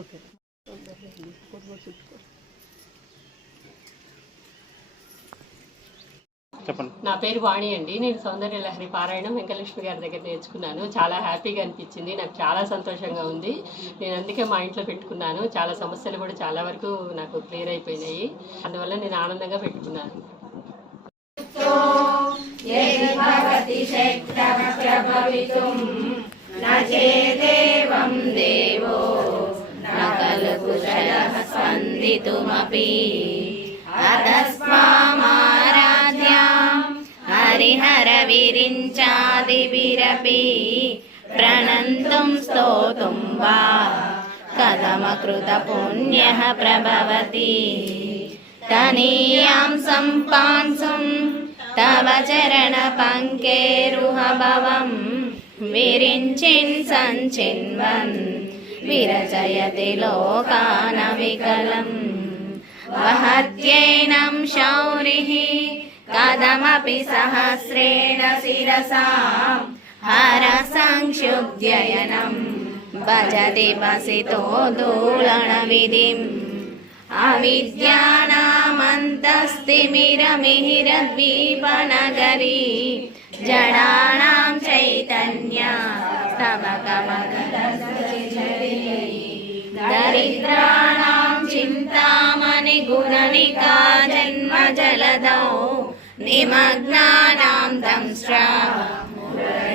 Okay చెప్పండి. నా పేరు వాణి అండి. నేను సౌందర్య లహరి పారాయణం వెంకటలక్ష్మి గారి దగ్గర నేర్చుకున్నాను. చాలా హ్యాపీగా అనిపించింది. నాకు చాలా సంతోషంగా ఉంది. నేను అందుకే మా ఇంట్లో పెట్టుకున్నాను. చాలా సమస్యలు కూడా చాలా వరకు నాకు క్లియర్ అయిపోయినాయి. అందువల్ల నేను ఆనందంగా పెట్టుకున్నాను. स्पन्दितुमपि अतस्त्वामाराध्यां हरिहरविरिञ्चादिभिरपि प्रणन्तुं स्तोतुं वा कथमकृतपुण्यः प्रभवति तनीयां सम्पांसुं तव चरणपङ्केरुहभवम् विरिञ्चिन् सञ्चिन्वन् विरचयति लोकानविकलम्। वहत्यैनं शौरिः कथमपि सहस्रेण शिरसा हरसंक्षुब्ध्ययनम् भजति वसितो दोलनविधिम् अविद्यानामन्तस्तिमिरमिहिरद्वीपनगरी जडानां चैतन्या दरिद्राणां चिन्तामणिगुणनिका जन्मजलदौ। निमग्नानां दंष्ट्रा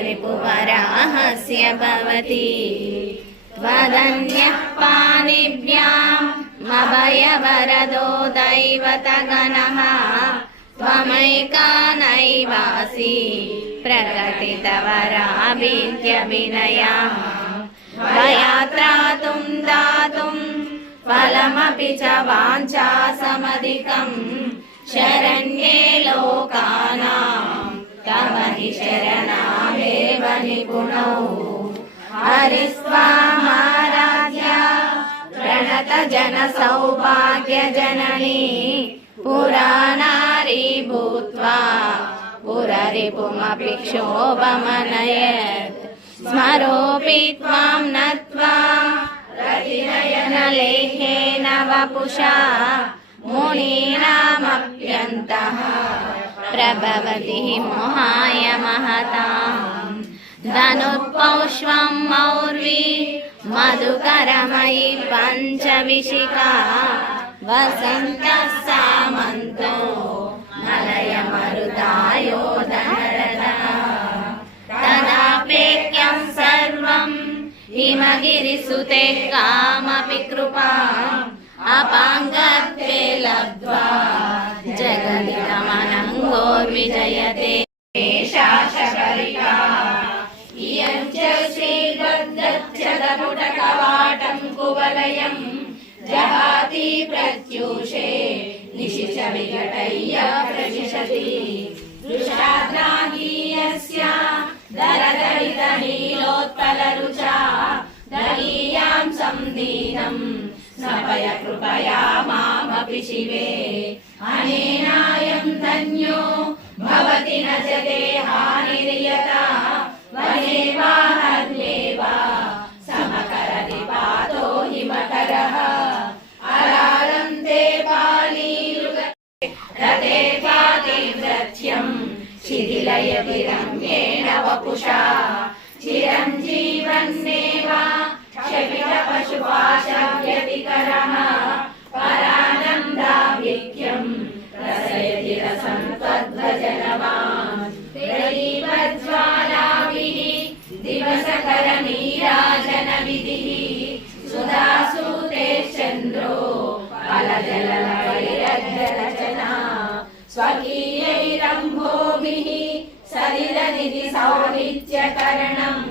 रिपुवराहस्य भवति। त्वदन्यः पाणिभ्यामभयवरदो दैवतगणः। त्वमैका नैवासि प्रकटितवराभिद्यविनया मया त्रातुं दातुं फलमपि च वाञ्छासमधिकम् शरण्ये लोकानां तव हि शरणामेव निपुणौ। हरिस्वामाराध्या प्रणतजनसौभाग्यजननी पुराणारी भूत्वा पुररिपुमपि क्षोभमनयत् स्मरोऽपि त्वां नत्वा रतिनयनलेखेन वपुषा मुनीनामप्यन्तः। प्रभवति मोहाय महताम् धनुर्पौष्वं मौर्वी मधुकरमयि पञ्चविशिका वसन्तः सामन्तो मलयमरुतायो హిమగిరిసుతే కామపి కృపా అపాంగత్వే లబ్ధ్వా జగదిగమనంగో విజయతే శేషాశకరికా ఇయం చ శ్రీగద్గచ్చద పుటకవాటం కువలయం జహాతి ప్రత్యూషే నిశిష విఘటయ్య ప్రతిషతి దృషాద్రాగీయస్య దరదరిత నీలోత్పల రుచా दलीयां सन्दीनम् स्नपय कृपया मामपि शिवे अनेनायं धन्यो भवति न च देहानिर्यता वने वा हर्ये वा समकरति पातो हिमकरः अराळन्ते पालीरुग रते पातिव्रत्यम् शिथिलयति रम्येण वपुषा त्वद्भजनवान् त्रयीवज्ज्वालाभिः दिवसकरनीराजनविधिः सुधासूते चन्द्रो फलजलवैरध्यरचना स्वकीयैरम्भोभिः सलिलनिधि सौविध्यकरणम्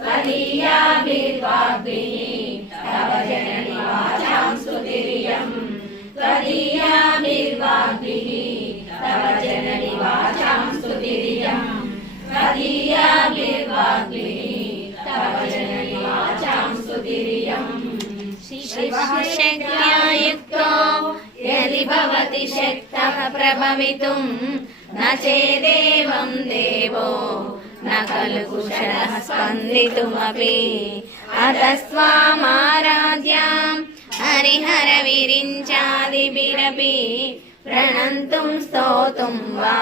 त्वदीयाभिर्वाग्भिः तव जननि वाचां स्तुतिरियम् त्वदीयाभिर्वाग्भिः तव जननि च स्तुतिरियं त्वदीयाग्निर्वाग्निः तव जननी च स्तुतिरियं शिवः शक्त्या युक्तो यदि भवति शक्तः प्रभवितुं न चेदेवं देवो न खलु कुशलः स्पन्दितुमपि अतस्त्वामाराध्यां हरिहरविरिञ्चादिभिरपि విరించాదిభిరపి ప్రణంతుం స్తోతుం వా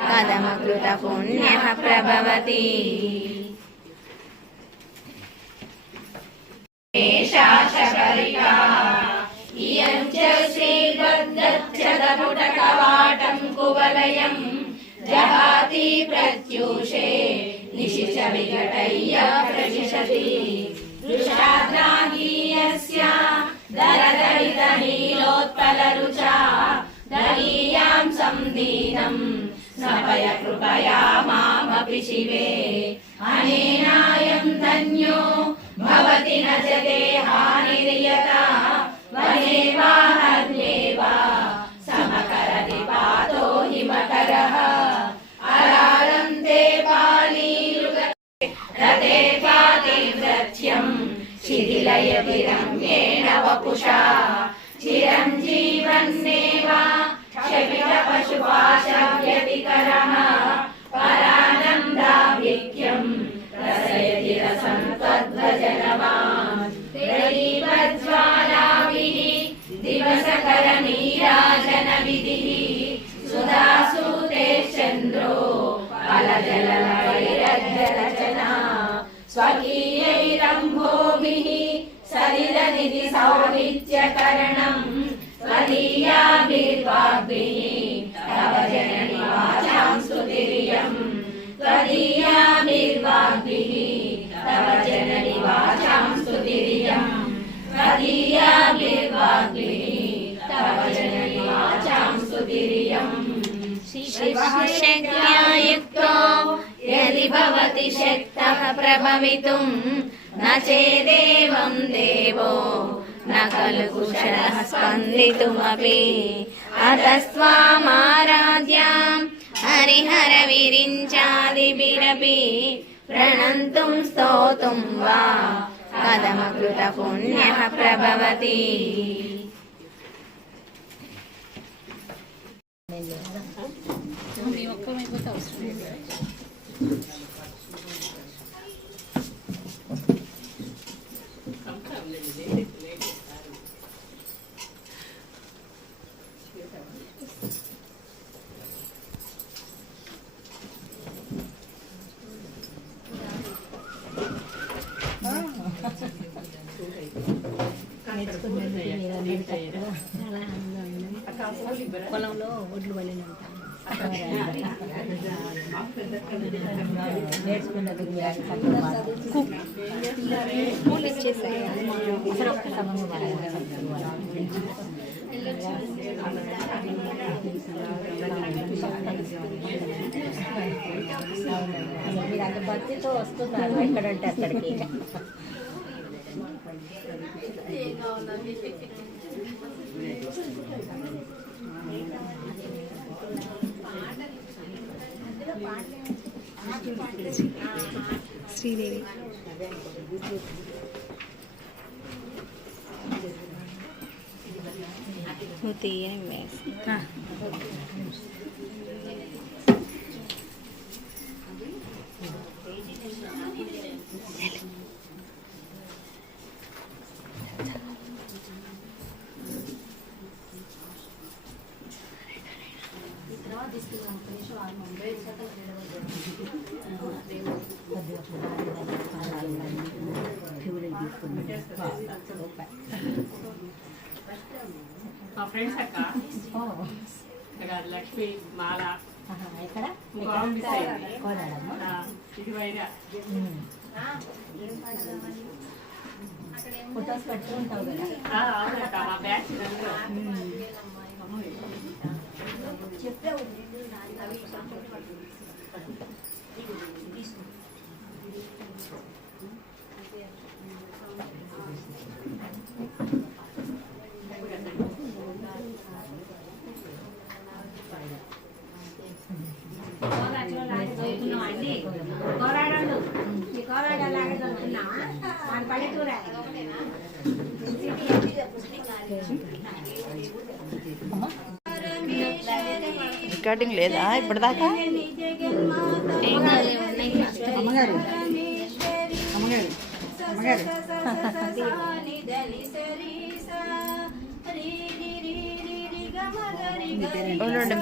కదమకృత పుణ్య ప్రభవతి ఇయం చ శ్రీగద్గచ్చదపుటకవాటం కువలయం జహాతి ప్రత్యూషే నిశిచ విఘటయ్య ప్రశిషతి వృషాద్రాగీయస్య దరదరిత నీలోత్పలరుచా దరీయాం సందీనం స్నపయ కృపయా మామపి శివే అనేనాయం ధన్యో భవతి स्वकीयैरम्भोभिः सलिलनिधि सौमित्यकरणम् त्वदीयाभिर्वाग्भिः तव जननि वाचां स्तुतिर्यम् त्वदीयाभिर्वाग्भिः तव जननि वाचां स्तुतिर्यम् त्वदीयाभिर्वाग्भिः तव जननि वाचां स्तुतिर्यम् शिवशक्त्यायुक्तो यदि भवति शक्तः प्रभवितुम् न चेदेवं देवो न खलु कुशलः स्पन्दितुमपि अतस्त्वामाराध्याम् हरिहरविरिञ्चादिभिरपि प्रणन्तुं स्तोतुं वा कदमकृतपुण्यः प्रभवति పొలంలో ఒడ్లు పడినంత నేర్చుకున్నది అసలు ఒక్క మీరు అంత భక్తితో వస్తున్నారు ఎక్కడంటే అక్కడికి శ్రీదేవి నువ్వు తీయని వేసి ఆ, ఇది వైరా ఫొటోస్ కోరాడోళ్ళు మీ కోరాడ లాగే దొరుకుతున్నావా మన పల్లెటూర. రికార్డింగ్ లేదా ఇప్పటిదాకా? అమ్మగారు. అమ్మగారు. అమ్మగారు. ఉండండి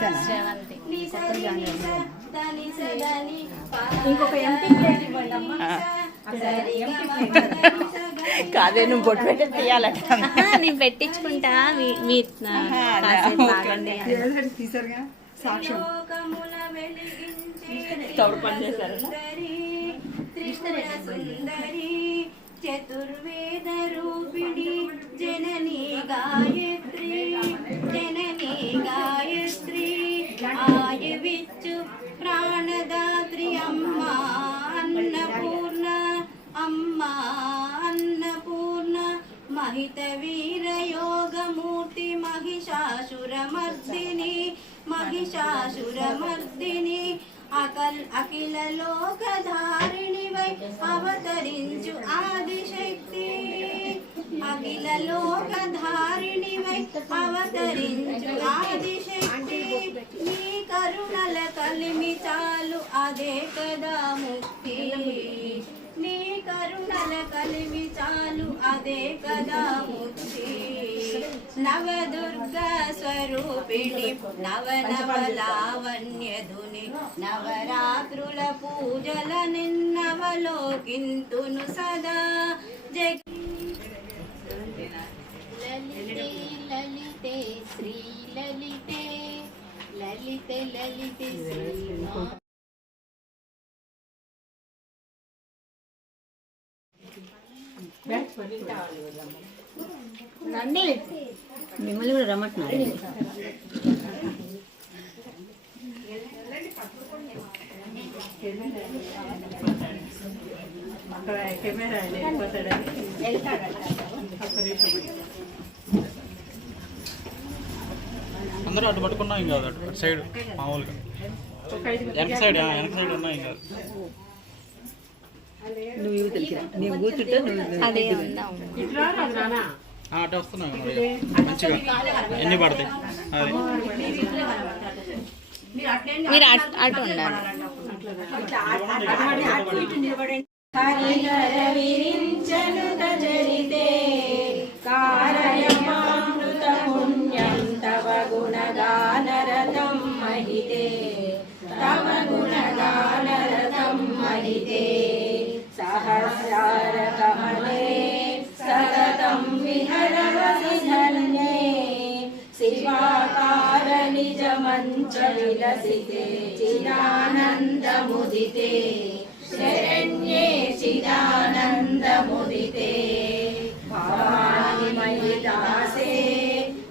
ఇంకొక ఎంపీ ప్లేట్ ఇవ్వండి అమ్మా ఒకసారి ఎంపీ ప్లేట్ కాదే నువ్వు బొట్టు పెట్టి తీయాలట. నేను పెట్టించుకుంటా. మీ-. తీసారుగా? సాక్ష్యం. తౌడు పని చేశారు చతుర్వేద రూపిణి జనని గాయత్రి జనని గాయత్రి. ఆయువిచ్చు ప్రాణదాత్రి అమ్మ అన్నపూర్ణ అమ్మ అన్నపూర్ణ మహిత వీర యోగమూర్తి మహిషాసురమర్దిని మహిషాసురమర్దిని అకల్ అఖిల లోకధారిణి వై అవతరించు ఆదిశక్తి అఖిల లోకధారిణి వై అవతరించు ఆదిశక్తి నీ కరుణల కలిమి చాలు అదే కదా ముక్తి. నీ కరుణల కలిమి చాలు అదే కదా ముక్తి. నవదుర్గ స్వరూపిణి నవ నవ లావణ్యధుని నవరాత్రుల పూజల నిన్నవలోకింతును సదా. జగ లలితే లలితే శ్రీ లలితే లలితే లలితే శ్రీ రండి మిమ్మల్ని కూడా రమ్మంటున్నారు కెమెరా అందరూ అటు పట్టుకున్నా కాదు అటు సైడ్ మామూలుగా. వెనక సైడ్ వెనక సైడ్ ఉన్నా కాదు నువ్వు యువతలకి రా. నీవు కూర్చుంటే నువ్వు అదే ఉందాం అటు. మంచిగా. ఎన్ని పడతాయి? అది. మీరు అటు అటు ఉండాలి. హరిహర च विलसिते चिदानन्दमुदिते शरण्ये चिदानन्दमुदिते भवानिमयिदासे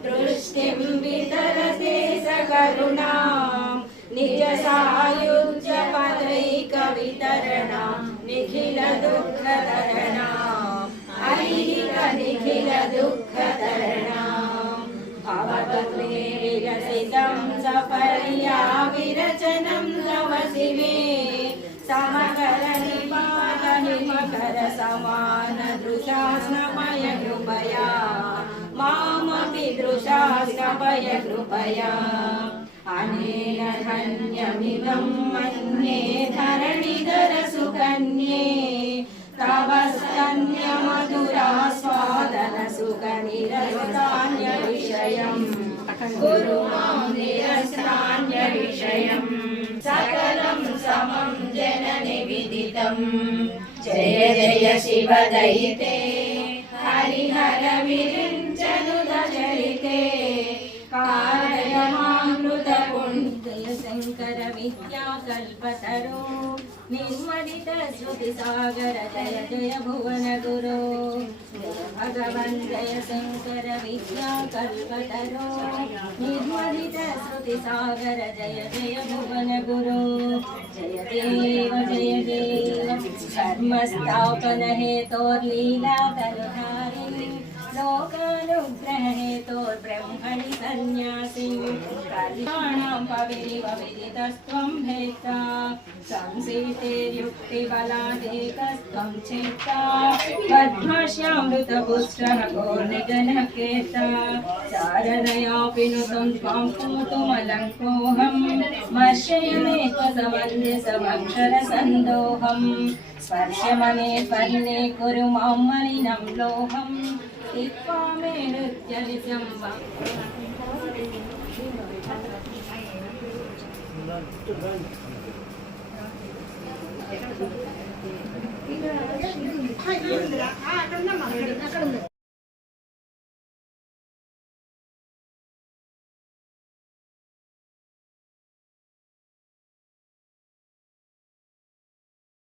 दृष्टिं वितरते सकरुणां निजसायुज्यपदैकवितरणां निखिलदुःखतरणाम् ऐहिकनिखिलदुःखतरणाम् भवतु मे दृशास्नमय कृपया मामपि दृशास्नमय कृपया अनेन धन्यमिदं मन्ये धरणिधर सुकन्ये तव स्तन्यमधुरास्वादन सुखनिरस्तान्य विषयम् गुरु मां निरस्तान्य विषयम् सकलं समं जननि विदितम् జయ జయ శివ దయితే హరిహర విరించను దజలితే కారణమామృత పుండల శంకర విద్యాకల్పతరు विद्याकल्पतरो निर्मलित श्रुतिसागर जय जय भुवन गुरो भगवन् जय शङ्कर विद्याकल्पतरो निर्मलित श्रुतिसागर जय जय भुवन गुरो जय देव जय देव धर्मस्थापन हेतोर्लीला करधारिणी लोकानुग्रहेतोर्ब्रह्मणि सन्न्यासी कल्याणां पविरिव विदितस्त्वं भेत्ता संसीतेर्युक्तिबलादेकस्त्वं चेत्ता पद्माश्यामृतपुष्टः गोर्निगनकेता चारणयापि नुतं त्वां पूतुमलङ्कोऽहं मर्शयमे त्वसमन्यसमक्षरसन्दोहं स्पर्शमने स्वर्णे कुरु मां मलिनं लोहम् తిప్పామే నృత్య విశంబ